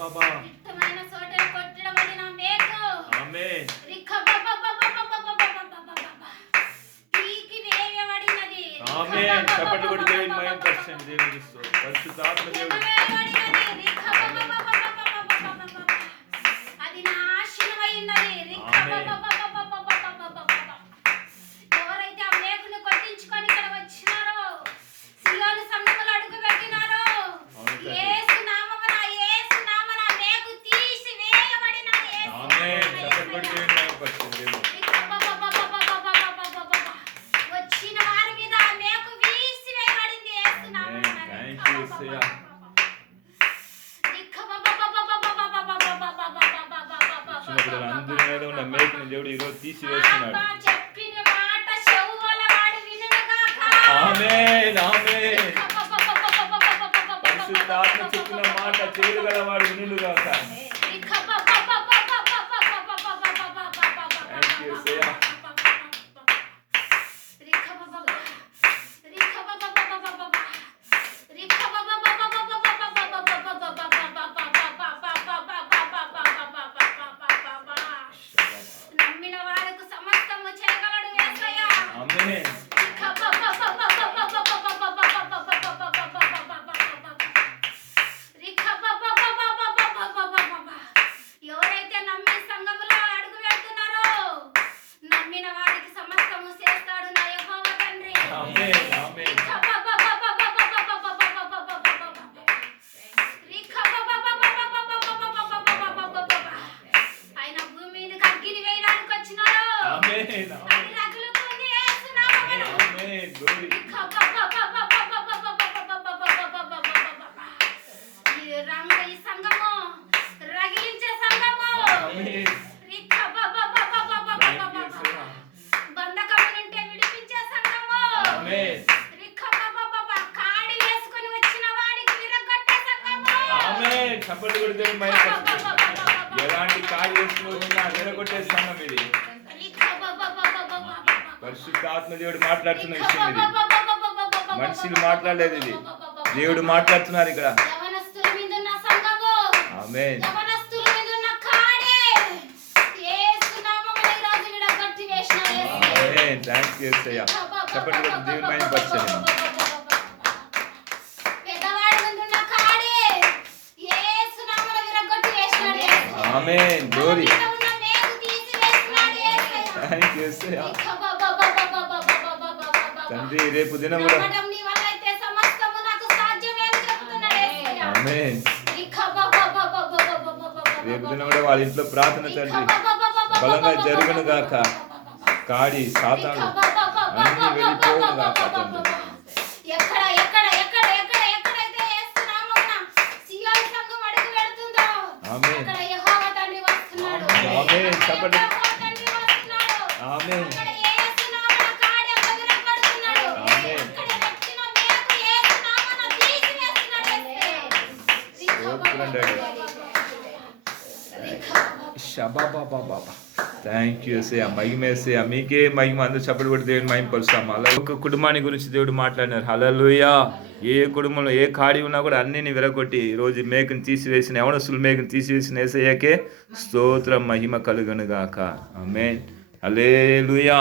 రిక్తమైన చోటన కొట్టబడిన మేకు ఆమేన్ తీకి వేయబడినది ఆమేన్ చప్పట్లు కొట్టి దేవుని మహిమపరచండి దేవునికి స్తోత్రం పరిశుద్ధాత్మ దేవుడు అది నాశనమైనది ఎవరైతే ఆ మేకును కొట్టించుకొని ఇక్కడ వచ్చినారో సియోను సంఘములో అడుగు పెట్టినారో యేసు నామమున మేకు తీసి వేయబడినది ఆమేన్ చప్పట్లు కొట్టి దేవుని మహిమపరచండి వచ్చిన వారి మీద ఆ మేకు వీసి వేయబడింది యేసు నామమున థాంక్యూ యేసయ్యా అందరి మీద ఉన్న మేకుని దేవుడు ఈరోజు తీసివేస్తున్నాడు చెప్పిన మాట చెవుల వాడు వినుగాక ఆమేన్ ఆమేన్ పరిశుద్ధాత్మ చెప్పిన మాట చెవులు గలవాడు వినుగాక థాంక్యూ యేసయ్యా నమ్మిన వారికి సమస్తము చేయగలడు యేసయ్య ఆమేన్ ఎవరైతే నమ్మి సంఘములో అడుగు పెడుతున్నారో నమ్మిన వారికి సమస్తము చేస్తాడు నా యెహోవా తండ్రి ఆమేన్ ఆమేన్ ఆయన భూమి మీదకి అగ్గిని వేయడానికి వచ్చినారు ఆమేన్ అది రగులుతుంది యేసు నామమున ఆమేన్ గ్లోరీ ఈ సంఘము రగిలించే సంఘము ఆమేన్ బంధకము నుండి విడిపించే సంఘము ఆమేన్ కాడి వేసుకొని వచ్చిన వాడికి విరగొట్టే సంఘము ఆమేన్ చప్పట్లు కొట్టి దేవుని మహిమపరచండి ఎలాంటి కార్యక్రమం ఉన్నా విరగొట్టే సంఘం ఇది పరిశుద్ధాత్మ దేవుడు మాట్లాడుతున్న విషయం ఇది మనుషులు మాట్లాడలేదు ఇది దేవుడు మాట్లాడుతున్నారు ఇక్కడ యవనస్తుల మీద ఉన్న సంఘము ఆమేన్ యవనస్తుల మీద ఉన్న కాడి యేసు నామమున ఈ రోజు విడగొట్టి వేసిన యేసు ఆమేన్ థాంక్యూ యేసయ్యా చప్పట్లు కొట్టి దేవుని మహిమపరచండి పెద్దవాడి మీద ఉన్న కాడి యేసు నామమున విరగొట్టి వేసినాడు యేసు ఆమేన్ గ్లోరీ మీద ఉన్న మేకు తీసి వేసినాడు యేసు థాంక్యూ యేసయ్యా తండ్రి రేపు దినం కూడా నమ్మటం నీ వల్ల అయితే సమస్తము నాకు సాధ్యమే అని చెప్తున్నాడు యేసయ్య ఆమేన్ రేపు దినం కూడా వాళ్ళ ఇంట్లో ప్రార్థన తండ్రి బలంగా జరుగును గాక కాడి సాతాను అన్ని వెళ్ళిపోవును గాక తండ్రి ఎక్కడైతే యేసు నామమున సియోను సంఘం అడుగు పెడుతుందో ఆమేన్ అక్కడ యెహోవా తండ్రి వస్తున్నాడు ఆమేన్ చప్పట్లు యెహోవా తండ్రి వస్తున్నాడు ఆమేన్ అక్కడ యేసు నామమున కాడి విరగొడుతున్నాడు ఆమేన్ అక్కడ పెట్టిన మేకు యేసు నామమున తీసివేస్తున్నాడు స్తోత్రం డాడీ షబాబాబాబా థాంక్యూ యేసయ్యా మహిమ యేసయ్యా మీకే మహిమ అందరూ చప్పట్లు కొట్టి దేవుని మహిమపరుస్తాం అలా ఒక కుటుంబాన్ని గురించి దేవుడు మాట్లాడినారు హల్లెలూయా ఏ కుటుంబంలో ఏ కాడి ఉన్నా కూడా అన్నిని విరగొట్టి ఈరోజు మేకుని తీసివేసిన యవనస్తులు మేకుని తీసివేసిన యేసయ్యకే స్తోత్రం మహిమ కలుగును గాక ఆమేన్ హల్లెలూయా